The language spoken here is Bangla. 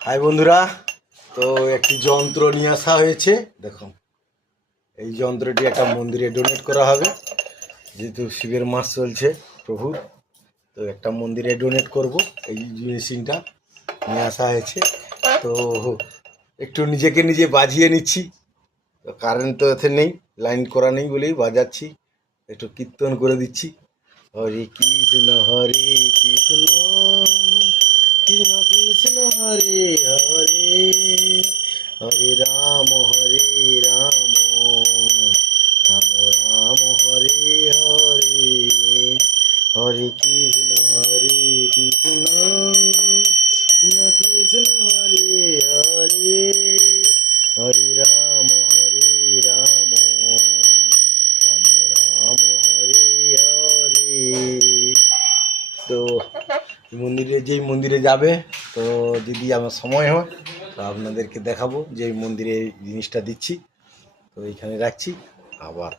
হাই বন্ধুরা, তো একটি যন্ত্র নিয়ে আসা হয়েছে। দেখুন, এই যন্ত্রটি একটা মন্দিরে ডোনেট করা হবে, যেহেতু শিবের মাস চলছে প্রভুর। তো একটা মন্দিরে ডোনেট করব, এই মেশিনটা নিয়ে আসা হয়েছে। তো একটু নিজেকে নিজে বাজিয়ে নিচ্ছি, তো কারেন্ট তো এতে নেই, লাইন করা নেই বলেই বাজাচ্ছি, একটু কীর্তন করে দিচ্ছি। হরে কৃষ্ণ কৃষ্ণ কৃষ্ণ কৃষ্ণ হরে হরে, হরে রাম রাম রাম হরে হরে, হরে কৃষ্ণ কৃষ্ণ কৃষ্ণ কৃষ্ণ হরে হরে, হরে রাম রাম রাম রাম হরে হরে। তো যেই মন্দিরে যাবে, তো যদি আমার সময় হয় তো আপনাদেরকে দেখাবো যে এই মন্দিরে এই জিনিসটা দিচ্ছি। তো এইখানে রাখছি, আবার